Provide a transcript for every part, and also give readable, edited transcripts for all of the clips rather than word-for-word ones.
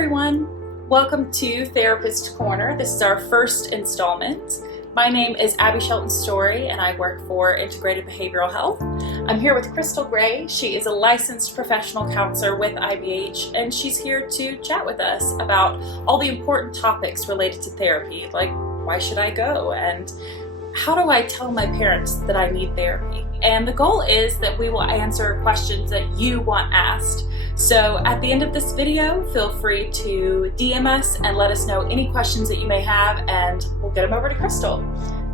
everyone, welcome to Therapist Corner. This is our first installment. My name is Abby Shelton-Story and I work for Integrated Behavioral Health. I'm here with Crystal Gray. She is a licensed professional counselor with IBH and she's here to chat with us about all the important topics related to therapy, like why should I go and how do I tell my parents that I need therapy? And the goal is that we will answer questions that you want asked. So at the end of this video, feel free to DM us and let us know any questions that you may have and we'll get them over to Crystal.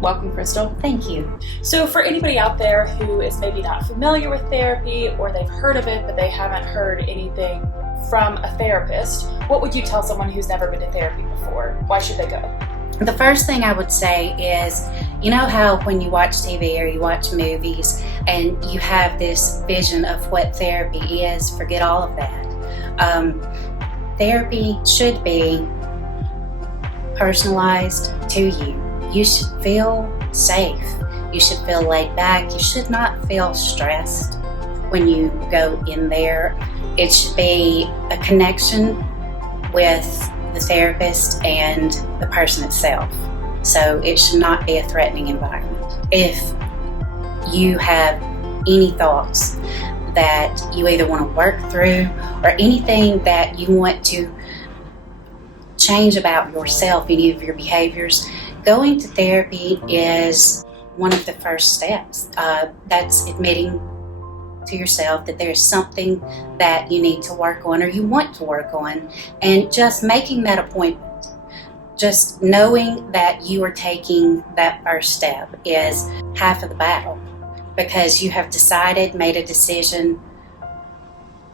Welcome, Crystal. Thank you. So for anybody out there who is maybe not familiar with therapy or they've heard of it but they haven't heard anything from a therapist, what would you tell someone who's never been to therapy before? Why should they go? The first thing I would say is, you know how when you watch TV or you watch movies and you have this vision of what therapy is, forget all of that. Therapy should be personalized to you. You should feel safe. You should feel laid back. You should not feel stressed when you go in there. It should be a connection with the therapist and the person itself. So it should not be a threatening environment. If you have any thoughts that you either want to work through or anything that you want to change about yourself, any of your behaviors, going to therapy is one of the first steps. That's admitting to yourself that there's something that you need to work on or you want to work on, and just making that appointment. Just knowing that you are taking that first step is half of the battle, because you have decided, made a decision,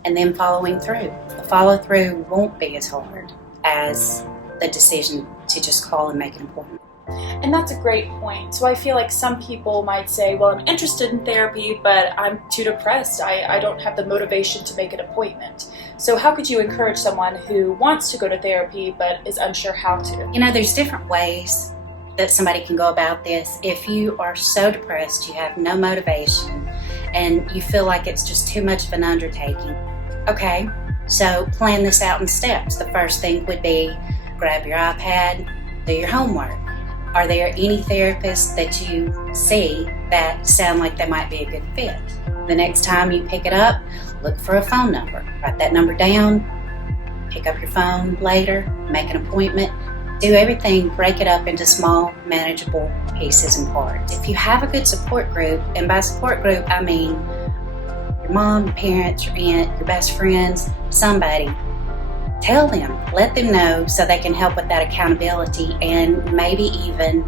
and then following through. The follow through won't be as hard as the decision to just call and make an appointment. And that's a great point. So I feel like some people might say, well, I'm interested in therapy, but I'm too depressed. I don't have the motivation to make an appointment. So how could you encourage someone who wants to go to therapy but is unsure how to? You know, there's different ways that somebody can go about this. If you are so depressed, you have no motivation, and you feel like it's just too much of an undertaking, okay, so plan this out in steps. The first thing would be grab your iPad, do your homework. Are there any therapists that you see that sound like they might be a good fit? The next time you pick it up, look for a phone number. Write that number down, pick up your phone later, make an appointment. Do everything, break it up into small, manageable pieces and parts. If you have a good support group, and by support group I mean your mom, your parents, your aunt, your best friends, somebody, tell them, let them know so they can help with that accountability and maybe even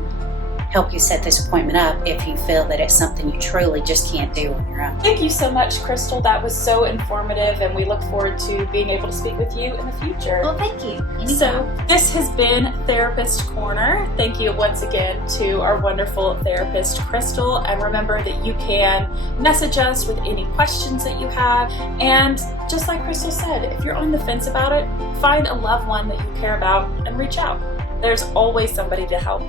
help you set this appointment up if you feel that it's something you truly just can't do on your own. Thank you so much, Crystal. That was so informative and we look forward to being able to speak with you in the future. Well, thank you. Anytime. So this has been Therapist Corner. Thank you once again to our wonderful therapist, Crystal. And remember that you can message us with any questions that you have. And just like Crystal said, if you're on the fence about it, find a loved one that you care about and reach out. There's always somebody to help.